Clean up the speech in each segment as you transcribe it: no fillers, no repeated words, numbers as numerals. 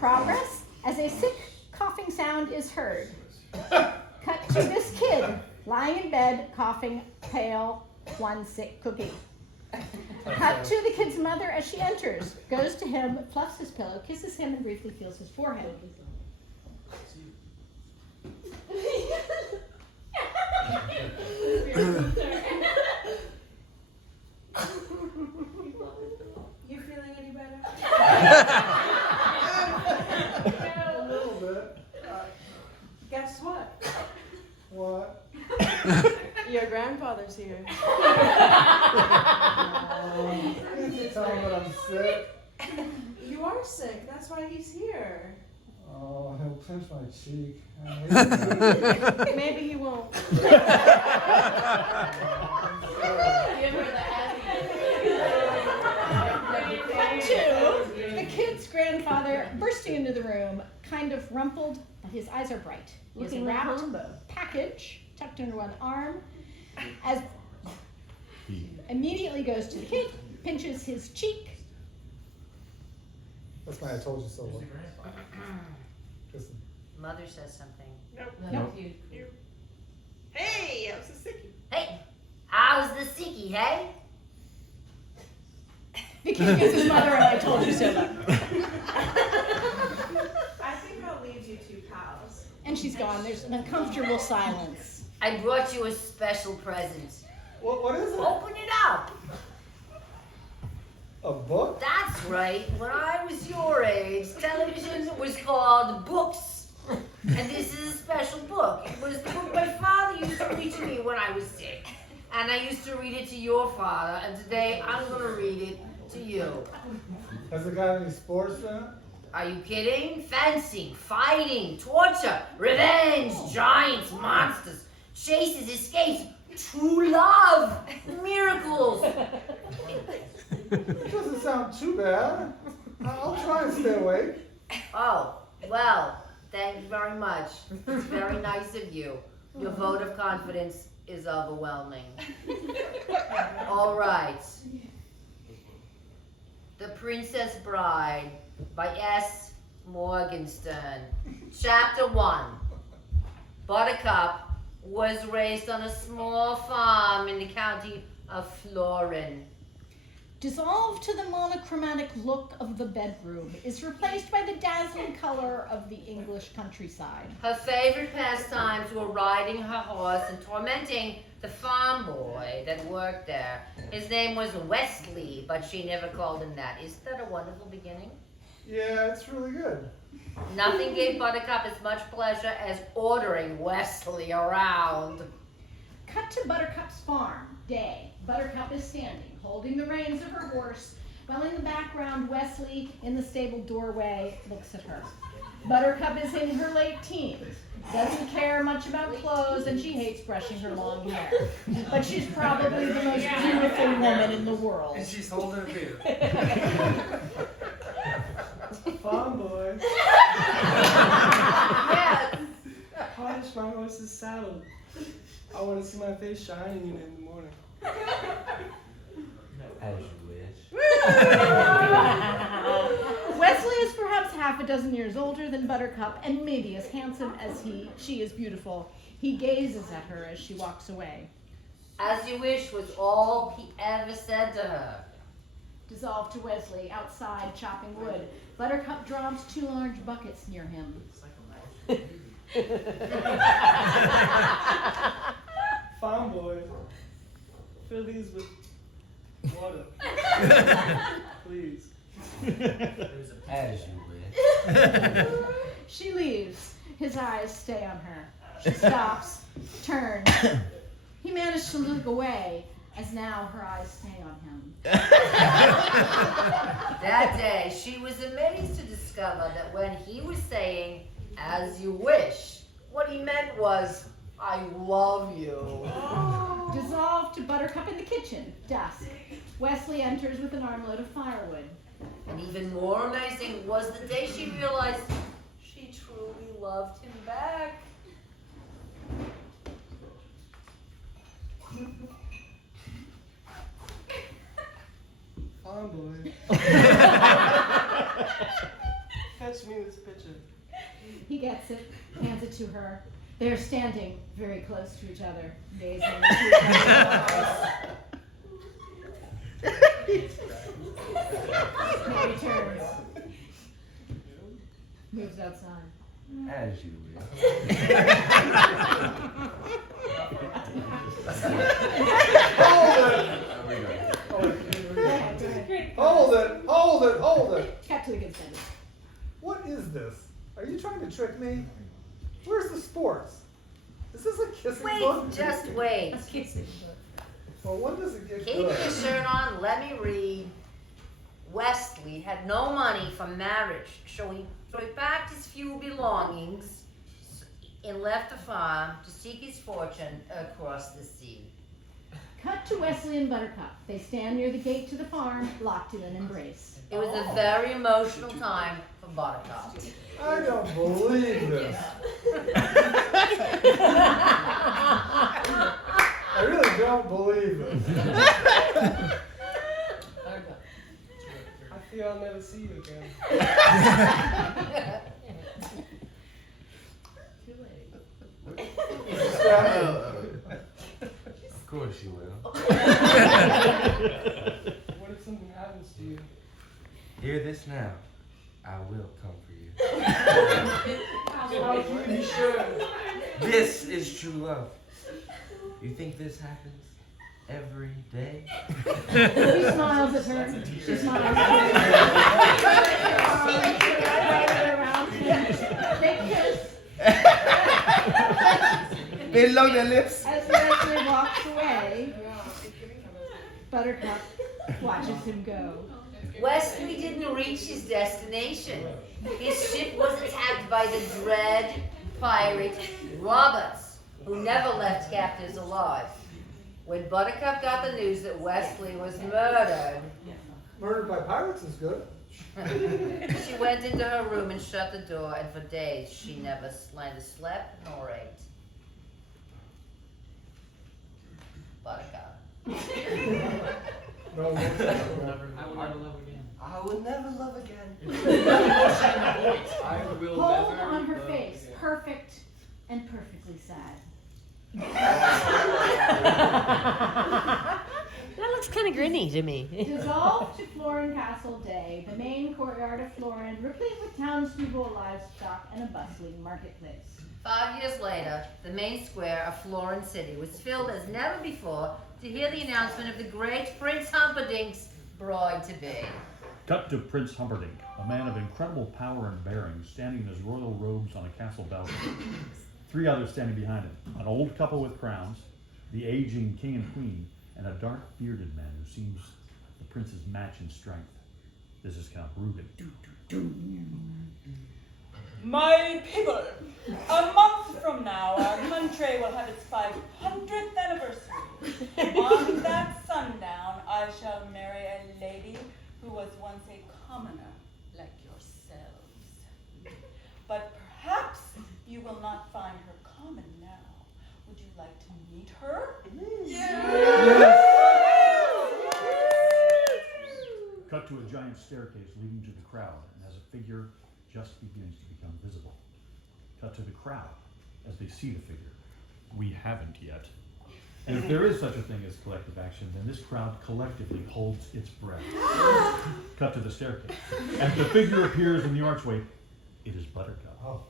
progress as a sick coughing sound is heard. Cut to this kid lying in bed, coughing, pale, one sick cookie. Cut to the kid's mother as she enters, goes to him, fluffs his pillow, kisses him, and briefly feels his forehead. You feeling any better? A little bit. Guess what? What? Your grandfather's here. You tell him that I'm sick. You are sick. That's why he's here. Oh, he'll pinch my cheek. I hate that. Maybe he won't. Two, the kid's grandfather bursting into the room, kind of rumpled, but his eyes are bright. He has a wrapped package tucked under one arm, as immediately goes to the kid, pinches his cheek. That's why I told you so. Listen. Mother says something. Nope. Hey, how's the sickie? Hey, how's the sickie, hey? The kid gives his mother and I told you so. I think I'll leave you two pals. And she's gone. There's an uncomfortable silence. I brought you a special present. What is it? Open it up. A book? That's right. When I was your age, television was called books. And this is a special book. It was the book my father used to read to me when I was sick. And I used to read it to your father. And today I'm going to read it to you. Has it got any sports in it? Are you kidding? Fencing, fighting, torture, revenge, giants, monsters, chases, escapes, true love, miracles. It doesn't sound too bad. I'll try and stay awake. Oh, well, thank you very much. It's very nice of you. Your vote of confidence is overwhelming. All right. The Princess Bride by S. Morgenstern. Chapter 1. Buttercup was raised on a small farm in the county of Florin. Dissolved to the monochromatic look of the bedroom is replaced by the dazzling color of the English countryside. Her favorite pastimes were riding her horse and tormenting the farm boy that worked there. His name was Wesley, but she never called him that. Isn't that a wonderful beginning? Yeah, it's really good. Nothing gave Buttercup as much pleasure as ordering Wesley around. Cut to Buttercup's farm. Day. Buttercup is standing, holding the reins of her horse, while in the background Wesley, in the stable doorway, looks at her. Buttercup is in her late teens, doesn't care much about clothes, and she hates brushing her long hair. But she's probably the most beautiful woman in the world. And she's holding a beer. Farm boy. Yes. Polish my horse's saddle. I want to see my face shining in it in the morning. As you wish. Wesley is perhaps half a dozen years older than Buttercup, and maybe as handsome as she is beautiful. He gazes at her as she walks away. As you wish was all he ever said to her. Dissolved to Wesley, outside chopping wood. Buttercup drops 2 large buckets near him. Farm boy, fill these with water. Please. As you wish. She leaves. His eyes stay on her. She stops, turns. He managed to look away, as now her eyes stay on him. That day, she was amazed to discover that when he was saying, as you wish, what he meant was, I love you. Dissolved to Buttercup in the kitchen. Dusk. Wesley enters with an armload of firewood. And even more amazing was the day she realized she truly loved him back. Farm boy. Fetch me this picture. He gets it, hands it to her. They're standing very close to each other, gazing into each other's eyes. Mary turns. Moves outside. As you will. Hold it! Hold it! Hold it! Cut to the good standing. What is this? Are you trying to trick me? Where's the sports? Is this a kissing book? Wait, just wait. Well, when does it get Keep good? your shirt on, let me read. Wesley had no money for marriage, so he packed his few belongings and left the farm to seek his fortune across the sea. Cut to Wesley and Buttercup. They stand near the gate to the farm, locked in an embrace. It was a very emotional time for Buttercup. I don't believe this. I really don't believe this. I feel I'll never see you again. Of course you will. What if something happens to you? Hear this now. I will come for you. How can you be sure? This is true love. You think this happens every day? He smiles at her. She smiles at him. They kiss Below the lips. as Wesley walks away. Buttercup watches him go. Wesley didn't reach his destination. His ship was attacked by the dread pirate Roberts, who never left captives alive. When Buttercup got the news that Wesley was murdered, Murdered by pirates is good. she went into her room and shut the door, and for days she neither slept nor ate. Buttercup. No, I will never love again. Hold on her face, perfect and perfectly sad. That looks kind of grinny to me. Dissolved to Florin Castle Day, the main courtyard of Florin, replete with townspeople, livestock, and a bustling marketplace. 5 years later, the main square of Florin City was filled as never before to hear the announcement of the great Prince Humperdinck's bride-to-be. Cut to Prince Humperdinck, a man of incredible power and bearing, standing in his royal robes on a castle balcony. 3 others standing behind him, an old couple with crowns, the aging king and queen, and a dark bearded man who seems the prince's match in strength. This is Count Rugen. My people, a month from now, our country will have its 500th anniversary. On that sundown, I shall marry a lady who was once a commoner like yourselves. But perhaps you will not find her common now. Would you like to meet her? Cut to a giant staircase leading to the crowd, and as a figure just begins to become visible. Cut to the crowd as they see the figure. We haven't yet. And if there is such a thing as collective action, then this crowd collectively holds its breath. Cut to the staircase. As the figure appears in the archway, it is Buttercup. Oh.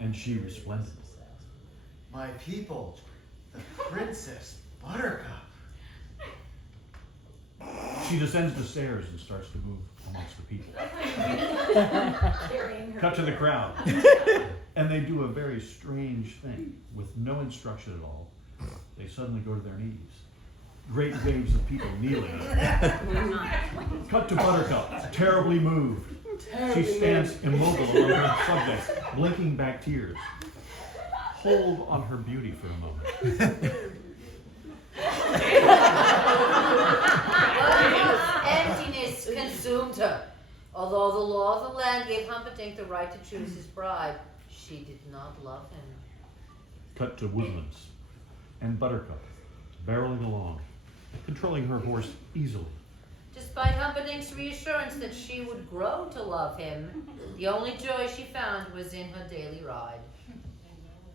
And she resplendent. My people, the Princess Buttercup. She descends the stairs and starts to move amongst the people. Cut to the crowd. And they do a very strange thing. With no instruction at all, they suddenly go to their knees. Great waves of people kneeling. Cut to Buttercup, terribly moved. She stands immobile among her subjects, blinking back tears. Hold on her beauty for a moment. Emptiness consumed her. Although the law of the land gave Humperdinck the right to choose his bride, she did not love him. Cut to Woodlands. And Buttercup, barreling along, controlling her horse easily. Despite Humperdinck's reassurance that she would grow to love him, the only joy she found was in her daily ride.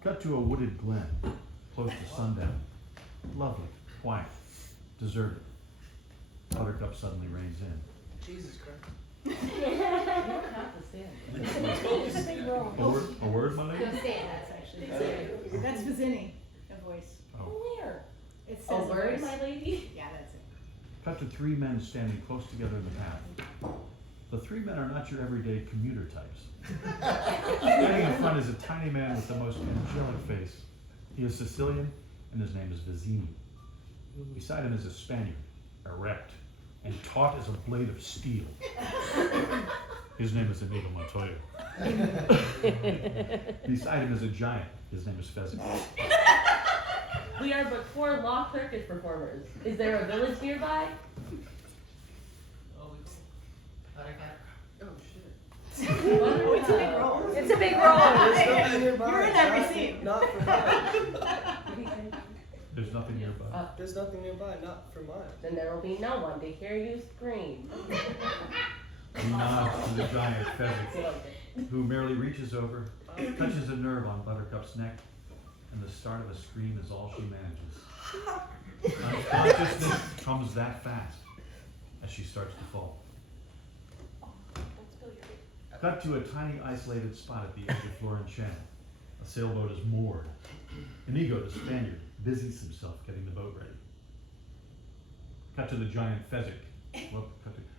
Cut to a wooded glen, close to sundown. Lovely, quiet, deserted. Buttercup suddenly reins in. Jesus Christ. A word, my lady? Don't say it, that's actually. That's Vizzini, a voice. Oh. Where? It A says word, voice. my lady? Yeah, that's it. Cut to three men standing close together in the path. The three men are not your everyday commuter types. Standing in front is a tiny man with the most angelic face. He is Sicilian, and his name is Vizzini. Beside him is a Spaniard, erect, and taut as a blade of steel. His name is Inigo Montoya. Beside him is a giant. His name is Pheasant. We are but 4 law circus performers. Is there a village nearby? Oh shit. Oh, It's a big role. It's a big role. There's nothing nearby. You're in every Not- scene. Not for mine. There's nothing nearby. There's nothing nearby, not for mine. Then there will be no one to hear you scream. He nods to the giant Pheasant, who merely reaches over, touches a nerve on Buttercup's neck, and the start of a scream is all she manages. Unconsciousness comes that fast as she starts to fall. Cut to a tiny isolated spot at the edge of Florin Channel. A sailboat is moored. Inigo, the Spaniard, busies himself getting the boat ready. Cut to the giant Pheasant.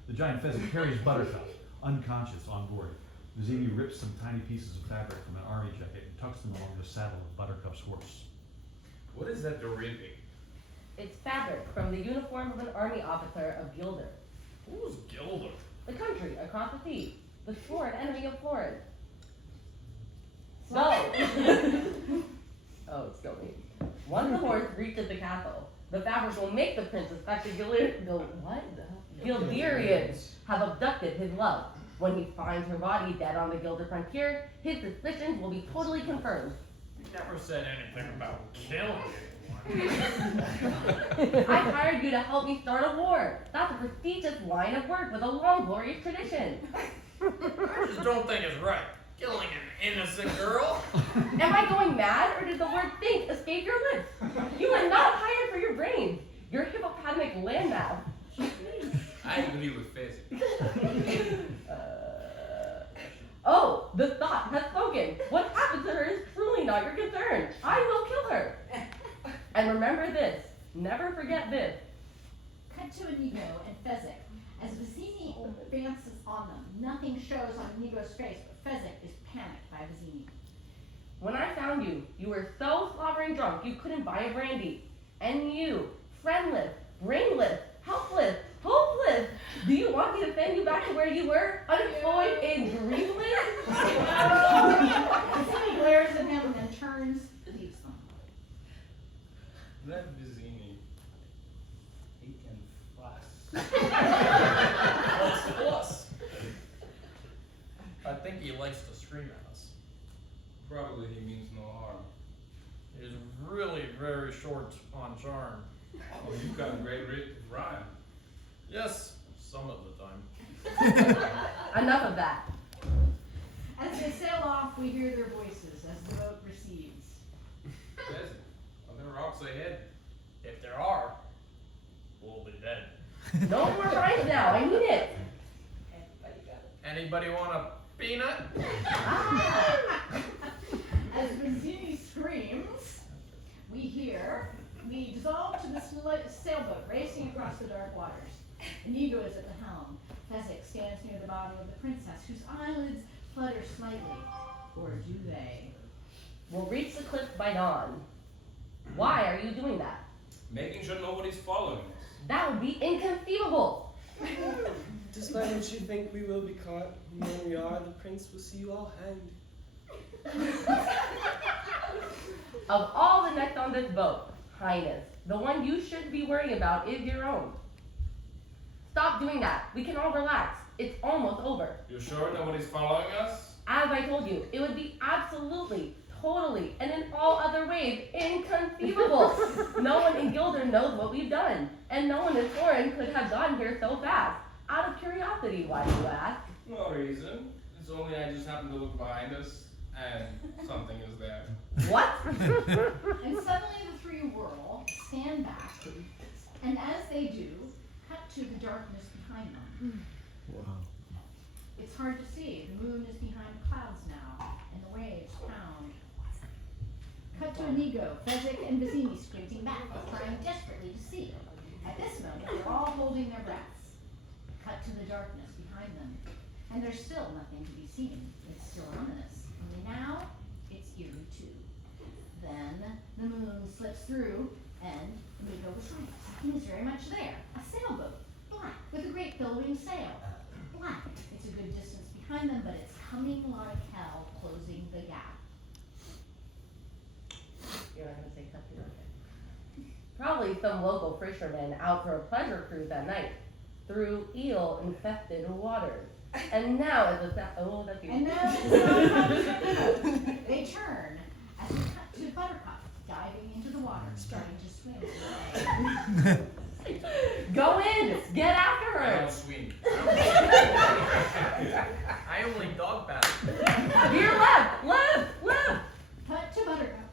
The giant Pheasant carries Buttercup, unconscious, on board. Vizzini rips some tiny pieces of fabric from an army jacket and tucks them along the saddle of Buttercup's horse. What is that they're ripping? It's fabric from the uniform of an army officer of Gilder. Who's Gilder? The country across the sea. The sworn enemy of Florence. So. Oh, it's still me. Once the horse reaches the castle, the fabric will make the prince suspect the Gilderians have abducted his love. When he finds her body dead on the Gilder frontier, his suspicions will be totally confirmed. You never said anything about killing anyone. I hired you to help me start a war. That's a prestigious line of work with a long, glorious tradition. I just don't think it's right. Killing an innocent girl? Am I going mad, or did the word think escape your lips? You were not hired for your brains. You're hippopotamic landmass. I agree with Pheasant. Oh, the thought has spoken. What happens to her is truly not your concern. I will kill her. And remember this. Never forget this. Cut to Inigo and Fezzik. As Vizzini advances on them, nothing shows on Inigo's face, but Fezzik is panicked by Vizzini. When I found you, you were so slobbering drunk you couldn't buy a brandy. And you, friendless, brainless, helpless, hopeless. Do you want me to send you back to where you were, unemployed and dreamless? Vizzini glares at him and then turns and leaves them. That Vizzini, he can fuss. Plus. I think he likes to scream at us. Probably he means no harm. He's really very short on charm. Oh, you've got a great rhyme. Yes, some of the time. Enough of that. As they sail off, we hear their voices as the boat recedes. Pheasant, are there rocks ahead? If there are, we'll be dead. No more rhymes now, I mean it. Anybody want a peanut? As Vizzini screams, we dissolve to the sailboat racing across the dark waters. Inigo is at the helm. Fezzik stands near the body of the princess, whose eyelids flutter slightly. Or do they? We'll reach the cliff by dawn. Why are you doing that? Making sure nobody's following us. That would be inconceivable. Despite what you think we will be caught, when we are, the prince will see you all hanged. Of all the necks on this boat, Highness, the one you should be worrying about is your own. Stop doing that. We can all relax. It's almost over. You sure nobody's following us? As I told you, it would be absolutely, totally and in all other ways inconceivable. No one in Gilder knows what we've done, and no one in Florin could have gotten here so fast. Out of curiosity, why do you ask? No reason. It's only I just happened to look behind us, and something is there. What? And suddenly the three whirl, stand back, and as they do, cut to the darkness behind them. It's hard to see. The moon is behind clouds now, and the waves pound. Cut to Inigo, Fezzik, and Vizzini squinting back, trying desperately to see. At this moment, they're all holding their breaths. Cut to the darkness behind them, and there's still nothing to be seen. It's still ominous. Only now, it's eerie too. Then the moon slips through, and Inigo was right. Something is very much there. A sailboat, black, with a great billowing sail. Black. It's a good distance behind them, but it's coming like hell, closing the gap. You're not gonna say cut to it. Probably some local fisherman out for a pleasure cruise at night through eel-infested waters. And now as the sound, that's you. And now as the sound comes from the boat, they turn as we cut to Buttercup, diving into the water, starting to swim away. Go in, get after I her. don't swim. I only dog paddle. Here, left. Cut to Buttercup,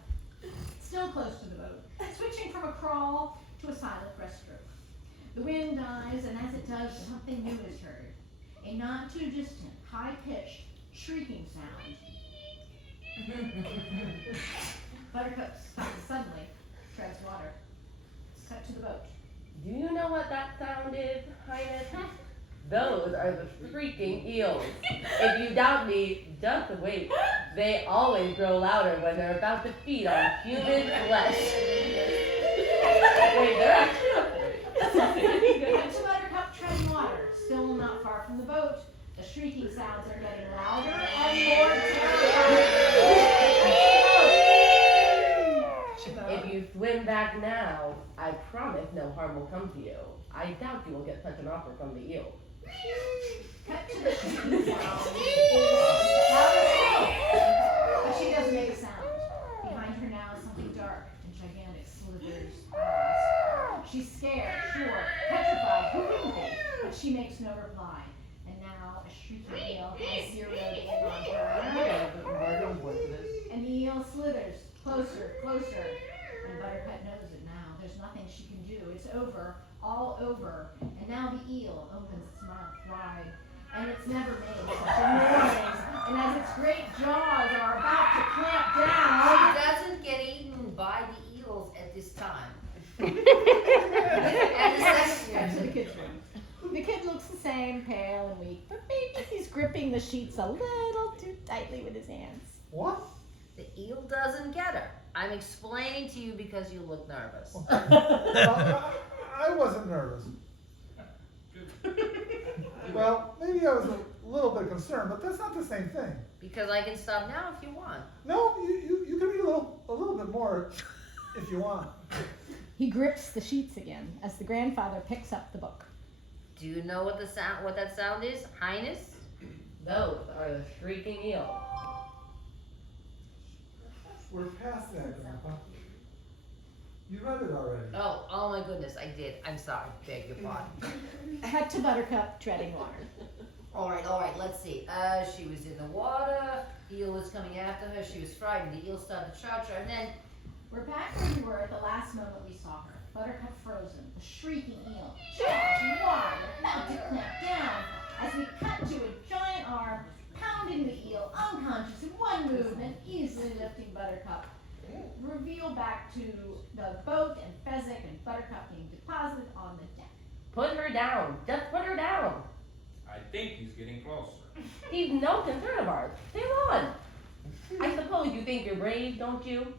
still close to the boat, switching from a crawl to a silent breaststroke. The wind dies, and as it does, something new is heard. A not too distant, high-pitched, shrieking sound. Buttercup stops suddenly, treads water. Cut to the boat. Do you know what that sound is, Highness? Those are the shrieking eels. If you doubt me, just wait. They always grow louder when they're about to feed on human flesh. Wait, they're actually up there. Cut to Buttercup treading water, still not far from the boat. The shrieking sounds are getting louder and more terrifying. If you swim back now, I promise no harm will come to you. I doubt you will get such an offer from the eel. Cut to the shrieking sound. Louder still. But she doesn't make a sound. Behind her now is something dark and gigantic slithers past. She's scared, sure, petrified. Who wouldn't be? But she makes no reply. And now a shrieking eel has zeroed in on her. And the eel slithers closer, closer. And Buttercup knows it now. There's nothing she can do. It's over, all over. And now the eel opens its mouth wide. And it's never made such a noise. And as its great jaws are about to clamp down. She doesn't get eaten by the eels at this time. And Cut to the kid's room. The kid looks the same, pale and weak, but maybe he's gripping the sheets a little too tightly with his hands. What? The eel doesn't get her. I'm explaining to you because you look nervous. I wasn't nervous. Well, maybe I was a little bit concerned, but that's not the same thing. Because I can stop now if you want. No, you can be a little bit more if you want. He grips the sheets again as the grandfather picks up the book. Do you know what that sound is, Highness? Those are the shrieking eels. We're past that, Grandpa. You read it already. Oh my goodness, I did. I'm sorry. Beg your pardon. Cut to Buttercup treading water. All right, let's see. She was in the water, eel was coming after her, she was frightened, the eel started to charge her, and then, We're back where we were at the last moment we saw her. Buttercup frozen, the shrieking eel, jaws wide, about to clamp down, as we cut to a giant arm pounding the eel, unconscious in one movement, easily lifting Buttercup. Reveal back to the boat and Fezzik and Buttercup being deposited on the deck. Put her down. Just put her down. I think he's getting closer. He's no concern of ours. Sail on. I suppose you think you're brave, don't you?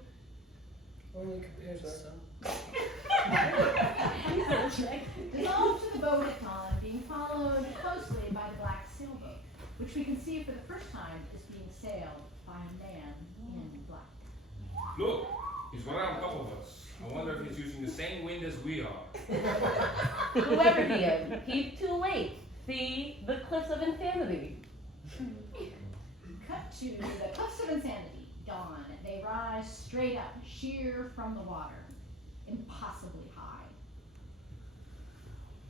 Only compared to some. Dissolved to the boat at dawn, being followed closely by the black sailboat, which we can see for the first time is being sailed by a man in black. Look, he's right on top of us. I wonder if he's using the same wind as we are. Whoever he is, he's too late. See the cliffs of insanity. Cut to the Cliffs of Insanity. Dawn. They rise straight up, sheer from the water, impossibly high.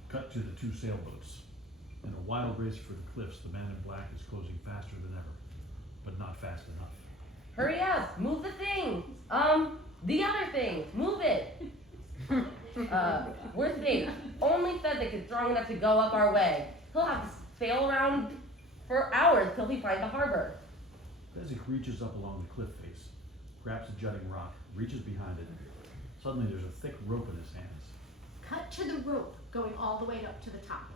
Cut to the two sailboats. In a wild race for the cliffs, the man in black is closing faster than ever, but not fast enough. Hurry up! Move the thing! The other thing! Move it! We're safe. Only Fezzik is strong enough to go up our way. He'll have to sail around for hours till he finds a harbor. Fezzik reaches up along the cliff face, grabs a jutting rock, reaches behind it. Suddenly there's a thick rope in his hands. Cut to the rope going all the way up to the top.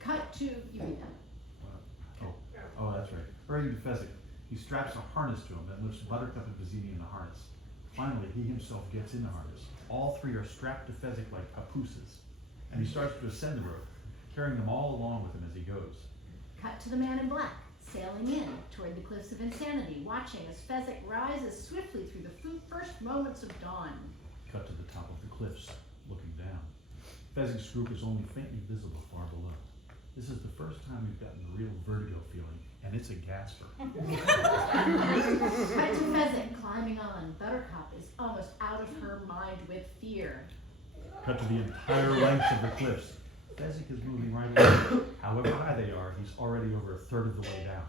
Cut to Eureka. Oh, that's right. Hurrying to Fezzik, he straps a harness to him that lifts Buttercup and Vizzini in the harness. Finally, he himself gets in the harness. All three are strapped to Fezzik like papooses, and he starts to ascend the rope, carrying them all along with him as he goes. Cut to the man in black, sailing in toward the cliffs of insanity, watching as Fezzik rises swiftly through the first moments of dawn. Cut to the top of the cliffs, looking down. Fezzik's group is only faintly visible far below. This is the first time we've gotten a real vertigo feeling, and it's a gasper. Cut to Fezzik climbing on. Buttercup is almost out of her mind with fear. Cut to the entire length of the cliffs. Fezzik is moving right along. However high they are, he's already over a third of the way down.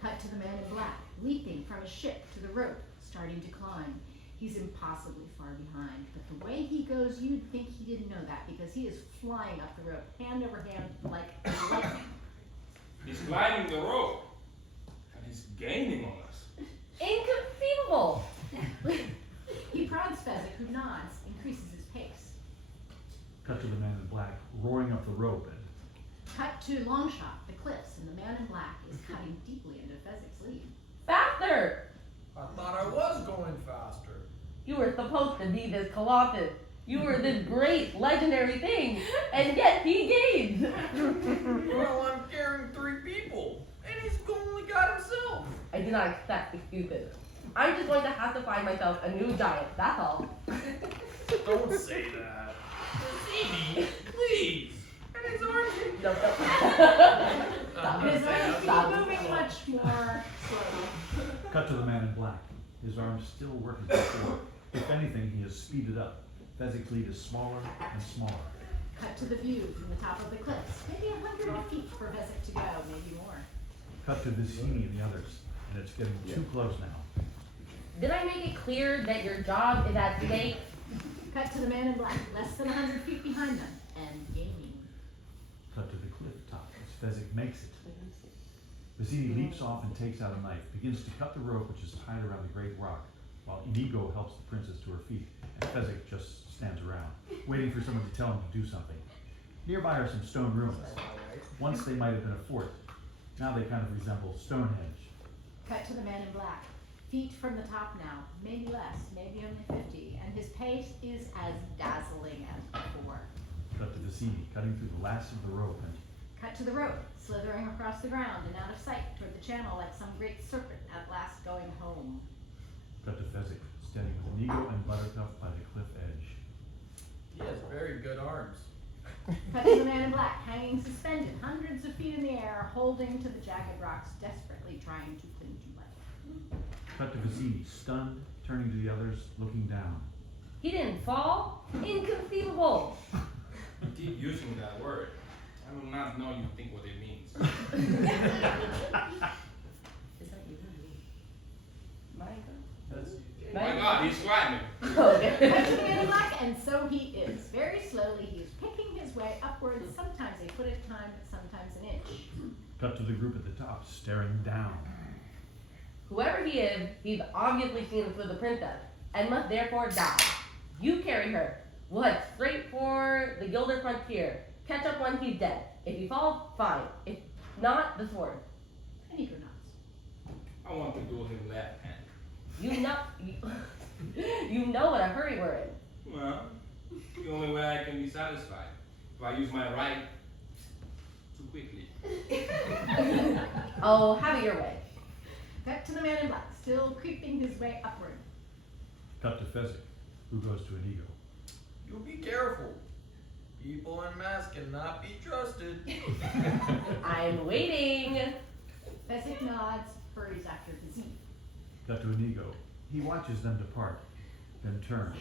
Cut to the man in black, leaping from a ship to the rope, starting to climb. He's impossibly far behind, but the way he goes, you'd think he didn't know that because he is flying up the rope, hand over hand, like lightning. He's climbing the rope, and he's gaining on us. Inconceivable! He prods Fezzik, who nods, increases his pace. Cut to the man in black, roaring up the rope, and Cut to Longshot, the cliffs, and the man in black is cutting deeply into Fezzik's lead. Faster! I thought I was going faster. You were supposed to be this Colossus. You were this great, legendary thing, and yet he gains! Well, I'm carrying 3 people, and he's only got himself. I do not accept excuses. I'm just going to have to find myself a new giant, that's all. Don't say that. Vizzini, please. And his arms. No, Stop. His arms keep moving much more slowly. cut to the man in black. His arms still work as before. If anything, he has speeded up. Fezzik's lead is smaller and smaller. Cut to the view from the top of the cliffs. Maybe 100 feet for Fezzik to go, maybe more. Cut to Vizzini and the others, and it's getting too close now. Did I make it clear that your job is at stake? Cut to the man in black, less than 100 feet behind them, and gaining. Cut to the cliff top as Fezzik makes it. Vizzini leaps off and takes out a knife, begins to cut the rope which is tied around the great rock, while Inigo helps the princess to her feet, and Fezzik just stands around, waiting for someone to tell him to do something. Nearby are some stone ruins. Once they might have been a fort. Now they kind of resemble Stonehenge. Cut to the man in black. Feet from the top now, maybe less, maybe only 50, and his pace is as dazzling as before. Cut to Vizzini, cutting through the last of the rope, and Cut to the rope, slithering across the ground and out of sight toward the channel like some great serpent at last going home. cut to Fezzik, standing with Inigo and Buttercup by the cliff edge. He has very good arms. Cut to the man in black, hanging suspended hundreds of feet in the air, holding to the jagged rocks, desperately trying to cling to life. Cut to Vizzini, stunned, turning to the others, looking down. He didn't fall? Inconceivable! You keep using that word. I will not know you think what it means. Is that you? My God, he's climbing. Okay. Cut to the man in black, and so he is. Very slowly, he is picking his way upwards, sometimes a foot at a time, but sometimes an inch. Cut to the group at the top, staring down. Whoever he is, he's obviously seen us with the princess, and must therefore die. You carry her. We'll head straight for the Gilder frontier. Catch up when he's dead. If he falls, fine. If not, the sword. Inigo nods. I want to do him left hand. You know what a hurry we're in. Well, the only way I can be satisfied if I use my right too quickly. Oh, have it your way. Cut to the man in black, still creeping his way upward. Cut to Fezzik, who goes to Inigo. You be careful. People in masks cannot be trusted. I'm waiting. Fezzik nods, hurries hurries after Gazif. Cut to Inigo. He watches them depart, then turns,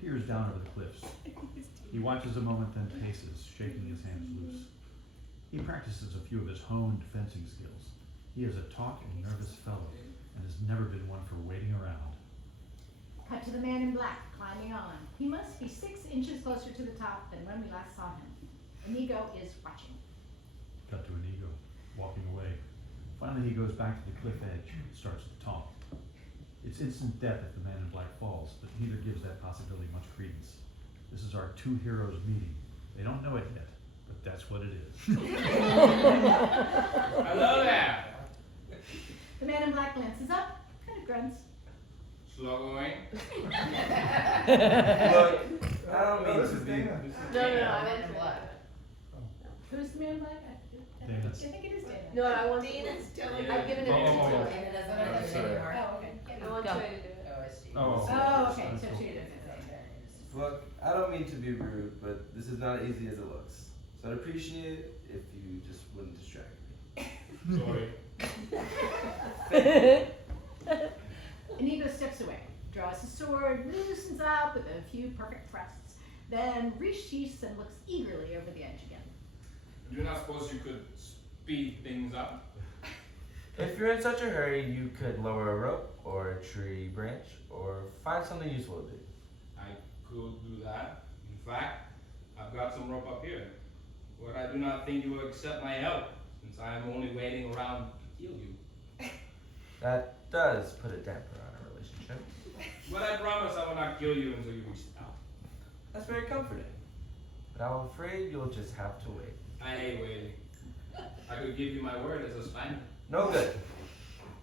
peers down over the cliffs. He watches a moment, then paces, shaking his hands loose. He practices a few of his honed fencing skills. He is a taut and nervous fellow, and has never been one for waiting around. Cut to the man in black, climbing on. He must be 6 inches closer to the top than when we last saw him. Inigo is watching. Cut to Inigo, walking away. Finally he goes back to the cliff edge and starts to talk. It's instant death if the man in black falls, but neither gives that possibility much credence. This is our two heroes meeting. They don't know it yet, but that's what it is. Hello there. The man in black glances up, kind of grunts. Slow going. Look, I don't mean this to is be. Dana. No, I meant in black. Who's the man in black? Dana. I think it is Dana. No, I want Dana's doing Yeah. I've given it Oh, to oh, oh. Dana. Oh, sorry. Oh, okay. I want Go. Troy to do it. Oh, I see. Oh. Oh, okay, That's so cool. she did it. Look, I don't mean to be rude, but this is not as easy as it looks. So I'd appreciate it if you just wouldn't distract me. Sorry. Inigo steps away, draws his sword, loosens up with a few perfect thrusts, then resheaths and looks eagerly over the edge again. You're not supposed you could speed things up. If you're in such a hurry, you could lower a rope or a tree branch or find something useful to do. I could do that. In fact, I've got some rope up here. But I do not think you will accept my help, since I am only waiting around to kill you. That does put a damper on our relationship. But I promise I will not kill you until you reach out. That's very comforting. But I'm afraid you'll just have to wait. I hate waiting. I could give you my word as a Spaniard. No good.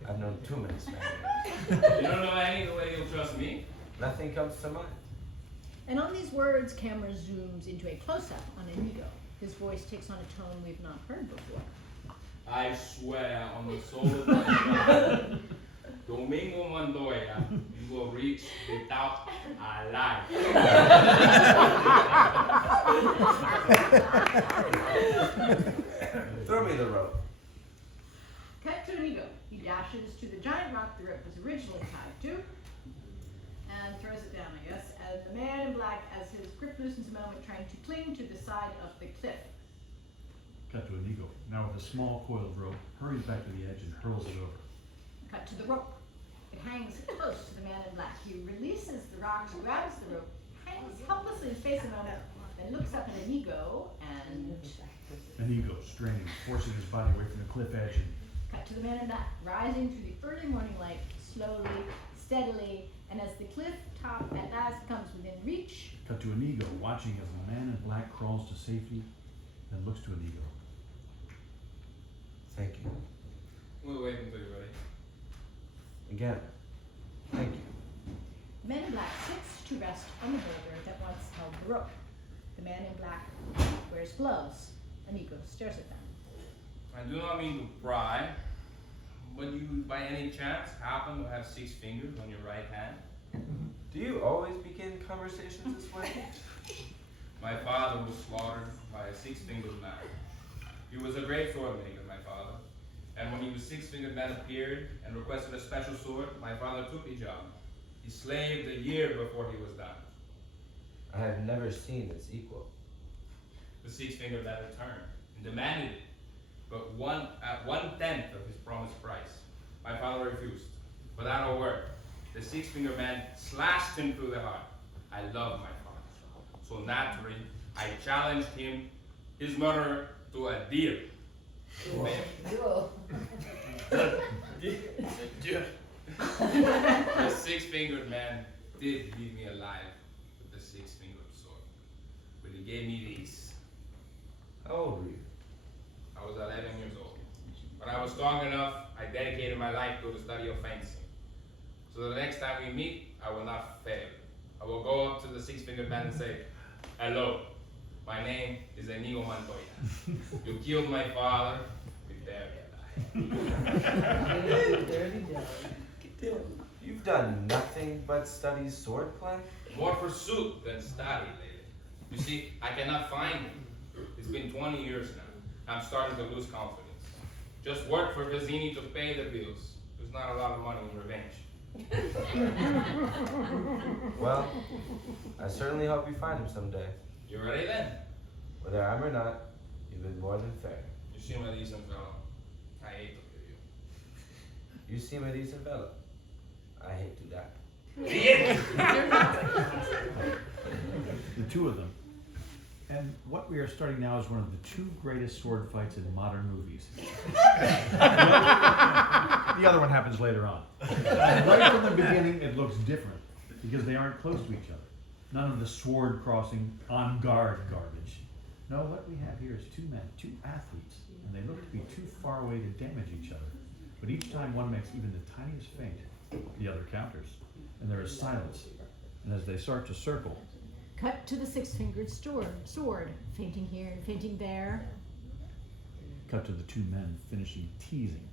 I've known too many Spaniards. You don't know any way you'll trust me? Nothing comes to mind. And on these words, camera zooms into a close-up on Inigo. His voice takes on a tone we've not heard before. I swear on the soul of my God, Domingo Montoya, you will reach without a life. Throw me the rope. Cut to Inigo. He dashes to the giant rock the rope was originally tied to, and throws it down, I guess, and the man in black, as his grip loosens a moment, trying to cling to the side of the cliff. Cut to Inigo, now with a small coiled rope, hurries back to the edge and hurls it over. Cut to the rope. It hangs close to the man in black. He releases the rock, grabs the rope, hangs helplessly in space a moment, then looks up at Inigo and Inigo, straining, forcing his body away from the cliff edge, and cut to the man in black, rising through the early morning light, slowly, steadily, and as the cliff top at last comes within reach, cut to Inigo, watching as the man in black crawls to safety, then looks to Inigo. Thank you. We'll wait until you're ready. Again, thank you. the man in black sits to rest on the boulder that once held the rope. The man in black wears gloves. Inigo stares at them. I do not mean to pry, but you by any chance happen to have 6 fingers on your right hand? Do you always begin conversations this way? My father was slaughtered by a 6-fingered man. He was a great sword maker, my father. And when he was 6-fingered man appeared and requested a special sword, my father took the job. He slaved a year before he was done. I have never seen its equal. The 6-fingered man returned and demanded it, but at 1/10 of his promised price. My father refused. Without a word, the 6-fingered man slashed him through the heart. I love my father, so naturally I challenged him, his murderer, to a deal. Cool. The 6-fingered man did leave me alive with the 6-fingered sword, but he gave me these. How old were you? I was 11 years old. When I was strong enough, I dedicated my life to the study of fencing. So the next time we meet, I will not fail. I will go up to the 6-fingered man and say, hello, my name is Inigo Montoya. You killed my father, we bury alive. You've done nothing but study swordplay? More pursuit than study lately. You see, I cannot find him. It's been 20 years now. I'm starting to lose confidence. Just work for Vizzini to pay the bills. There's not a lot of money in revenge. Well, I certainly hope you find him someday. You ready then? Whether I'm or not, you've been more than fair. You seem a decent fellow. I hate to kill you. You seem a decent fellow. I hate to die. The two of them. And what we are starting now is one of the two greatest sword fights in modern movies. The other one happens later on. Right from the beginning, it looks different because they aren't close to each other. None of the sword crossing, on guard garbage. No, what we have here is two men, two athletes, and they look to be too far away to damage each other. But each time one makes even the tiniest feint, the other counters. And there is silence. And as they start to circle, Cut to the six-fingered sword, fainting here and fainting there. cut to the two men finishing teasing.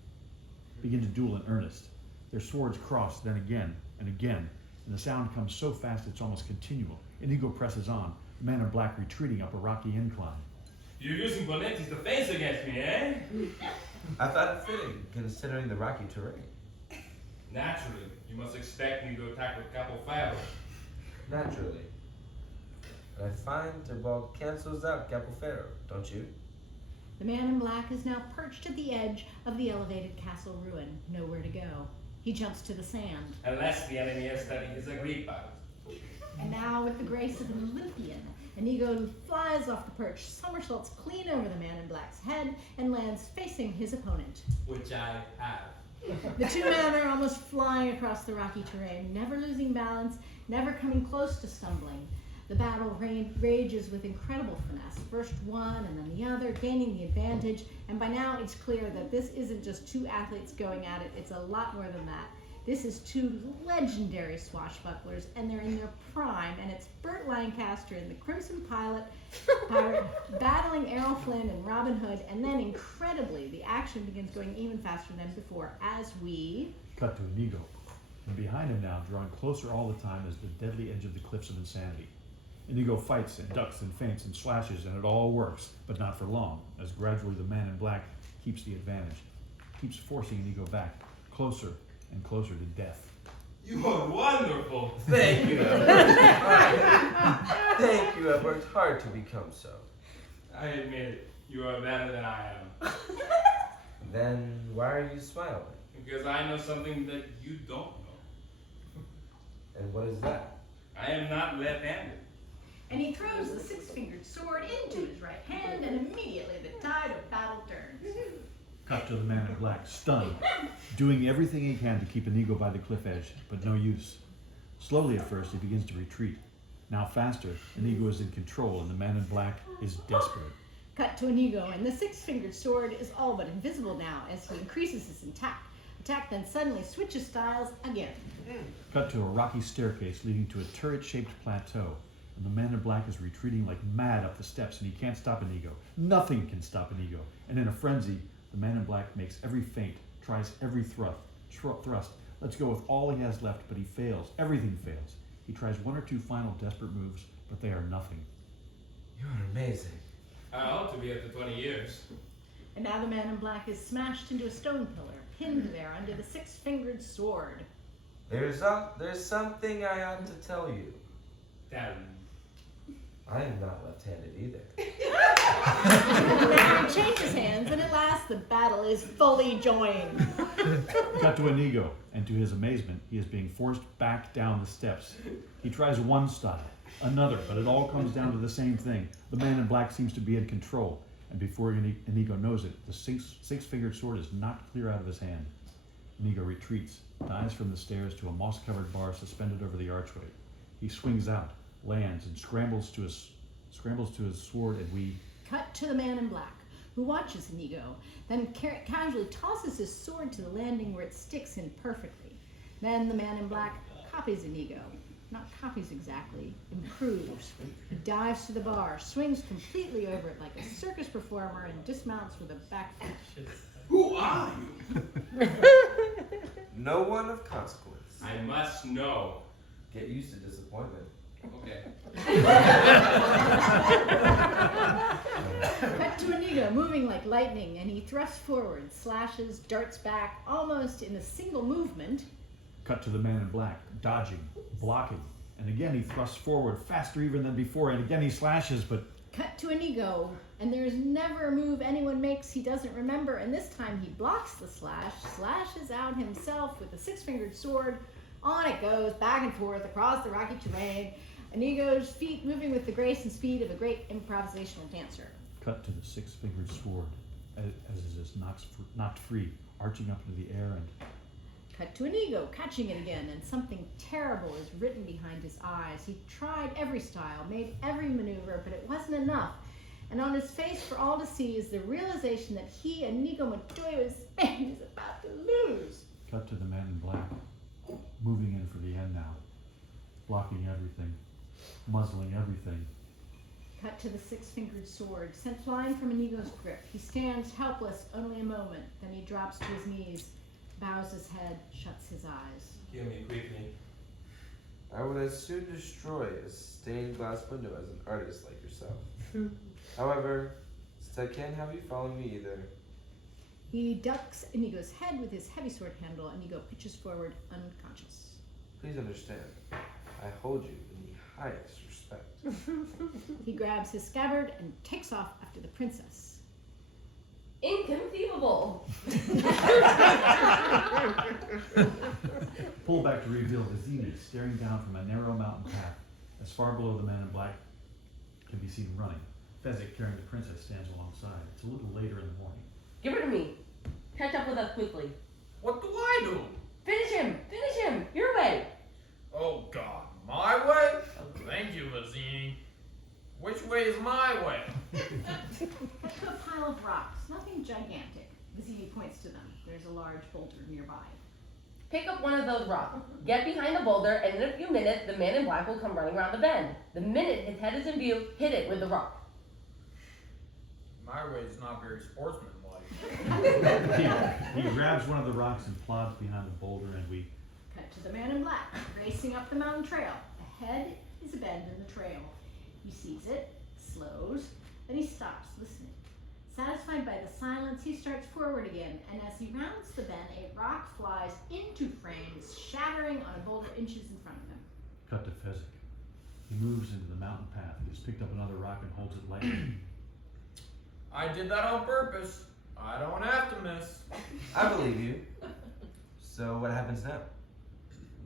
Begin to duel in earnest. Their swords cross, then again and again, and the sound comes so fast it's almost continual. Inigo presses on, the man in black retreating up a rocky incline. You're using Bonetti's defense against me, eh? I thought it fitting, considering the rocky terrain. Naturally, you must expect me to attack with Capo Ferro. Naturally. And I find Tybalt cancels out Capoferro, don't you? The man in black is now perched at the edge of the elevated castle ruin, nowhere to go. He jumps to the sand. Unless the enemy has studied his Agrippa. And now, with the grace of an Olympian, Inigo flies off the perch, somersaults clean over the man in black's head, and lands facing his opponent. Which I have. The two men are almost flying across the rocky terrain, never losing balance, never coming close to stumbling. The battle rages with incredible finesse, first one and then the other, gaining the advantage, and by now it's clear that this isn't just two athletes going at it, it's a lot more than that. This is two legendary swashbucklers, and they're in their prime, and it's Burt Lancaster and the Crimson Pirate battling Errol Flynn and Robin Hood, and then incredibly, the action begins going even faster than before as we... Cut to Inigo. And behind him now, drawing closer all the time, is the deadly edge of the cliffs of insanity. Inigo fights and ducks and feints and slashes, and it all works, but not for long, as gradually the man in black keeps the advantage, keeps forcing Inigo back, closer and closer to death. You are wonderful. Thank you, Albert. Thank you, I've worked hard to become so. I admit it. You are better than I am. Then why are you smiling? Because I know something that you don't know. And what is that? I am not left-handed. And he throws the six-fingered sword into his right hand, and immediately the tide of battle turns. Cut to the man in black, stunned, doing everything he can to keep Inigo by the cliff edge, but no use. Slowly at first, he begins to retreat. Now faster, Inigo is in control, and the man in black is desperate. Cut to Inigo, and the six-fingered sword is all but invisible now as he increases his attack. Attack then suddenly switches styles again. Cut to a rocky staircase leading to a turret-shaped plateau, and the man in black is retreating like mad up the steps, and he can't stop Inigo. Nothing can stop Inigo, and in a frenzy, the man in black makes every feint, tries every thrust, lets go with all he has left, but he fails. Everything fails. He tries one or two final desperate moves, but they are nothing. You are amazing. I ought to be after 20 years. And now the man in black is smashed into a stone pillar, pinned there under the six-fingered sword. There's something I ought to tell you. Tell me. I am not left-handed either. Now he changes hands, and at last the battle is fully joined. Cut to Inigo, and to his amazement, he is being forced back down the steps. He tries one style, another, but it all comes down to the same thing. The man in black seems to be in control, and before Inigo knows it, the six-fingered sword is knocked clear out of his hand. Inigo retreats, dives from the stairs to a moss-covered bar suspended over the archway. He swings out, lands, and scrambles to his sword, and we... Cut to the man in black, who watches Inigo, then casually tosses his sword to the landing where it sticks in perfectly. Then the man in black copies Inigo. Not copies exactly, improves. He dives to the bar, swings completely over it like a circus performer, and dismounts with a backflip. Who are you? No one of consequence. I must know. Get used to disappointment. Okay. Cut to Inigo, moving like lightning, and he thrusts forward, slashes, darts back, almost in a single movement. Cut to the man in black, dodging, blocking, and again he thrusts forward faster even than before, and again he slashes, but Cut to Inigo, and there's never a move anyone makes he doesn't remember, and this time he blocks the slash, slashes out himself with a six-fingered sword. On it goes, back and forth across the rocky terrain, Inigo's feet moving with the grace and speed of a great improvisational dancer. cut to the six-fingered sword as it is knocked free, arching up into the air, and Cut to Inigo, catching it again, and something terrible is written behind his eyes. He tried every style, made every maneuver, but it wasn't enough. And on his face for all to see is the realization that he, Inigo Montoya, is about to lose. cut to the man in black, moving in for the end now, blocking everything, muzzling everything. Cut to the six-fingered sword, sent flying from Inigo's grip. He stands helpless only a moment, then he drops to his knees, bows his head, shuts his eyes. Kill me quickly. I would as soon destroy a stained glass window as an artist like yourself. However, since I can't have you follow me either, He ducks Inigo's head with his heavy sword handle. Inigo pitches forward, unconscious. please understand, I hold you in the highest respect. He grabs his scabbard and takes off after the princess. Inconceivable. Pull back to reveal Vizzini staring down from a narrow mountain path. As far below the man in black can be seen running. Fezzik, carrying the princess, stands alongside. It's a little later in the morning. Give her to me. Catch up with us quickly. What do I do? Finish him! Finish him! Your way! Oh God, my way? Thank you, Vizzini. Which way is my way? Cut to a pile of rocks, nothing gigantic. Vizzini points to them. There's a large boulder nearby. Pick up one of those rocks. Get behind the boulder, and in a few minutes, the man in black will come running around the bend. The minute his head is in view, hit it with the rock. My way is not very sportsmanlike. He grabs one of the rocks and plods behind the boulder, and we Cut to the man in black, racing up the mountain trail. Ahead is a bend in the trail. He sees it, slows, then he stops, listening. Satisfied by the silence, he starts forward again, and as he rounds the bend, a rock flies into frames, shattering on a boulder inches in front of him. cut to Fezzik. He moves into the mountain path. He has picked up another rock and holds it lightly. I did that on purpose. I don't have to miss. I believe you. So what happens now?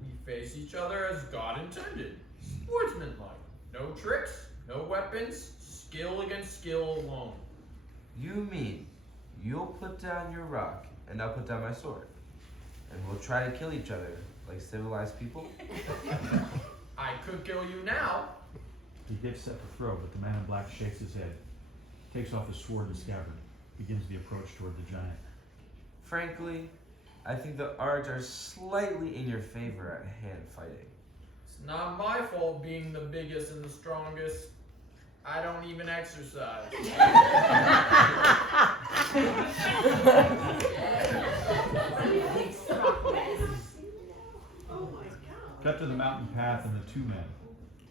We face each other as God intended. Sportsmanlike. No tricks, no weapons, skill against skill alone. You mean you'll put down your rock and I'll put down my sword, and we'll try to kill each other like civilized people? I could kill you now. He gets set to throw, but the man in black shakes his head, takes off his sword and scabbard, begins the approach toward the giant. Frankly, I think the odds are slightly in your favor at hand fighting. It's not my fault being the biggest and the strongest. I don't even exercise. Cut to the mountain path and the two men.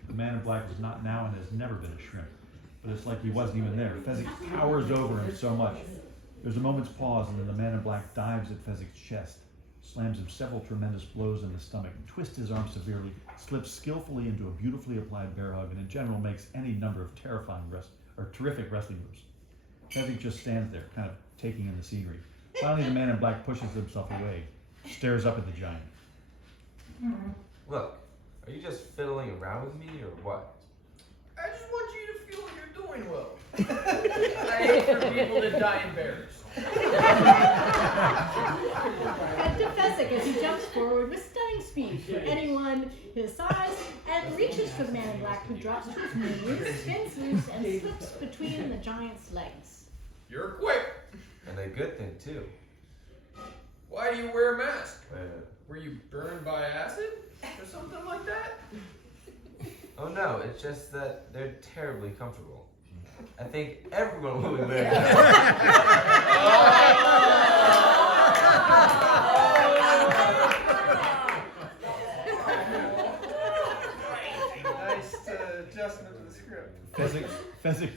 The man in black is not now and has never been a shrimp, but it's like he wasn't even there. Fezzik towers over him so much. There's a moment's pause, and then the man in black dives at Fezzik's chest, slams him several tremendous blows in the stomach, twists his arm severely, slips skillfully into a beautifully applied bear hug, and in general makes any number of terrific wrestling moves. Fezzik just stands there, kind of taking in the scenery. Finally, the man in black pushes himself away, stares up at the giant. Look, are you just fiddling around with me or what? I just want you to feel like you're doing well. I hate for people to die in bears. Cut to Fezzik as he jumps forward with stunning speed for anyone his size and reaches for the man in black, who drops to his knees, spins loose, and slips between the giant's legs. You're quick. And a good thing too. Why do you wear a mask? Wait a minute. Were you burned by acid or something like that? Oh no, it's just that they're terribly comfortable. I think everyone will be wearing them. Nice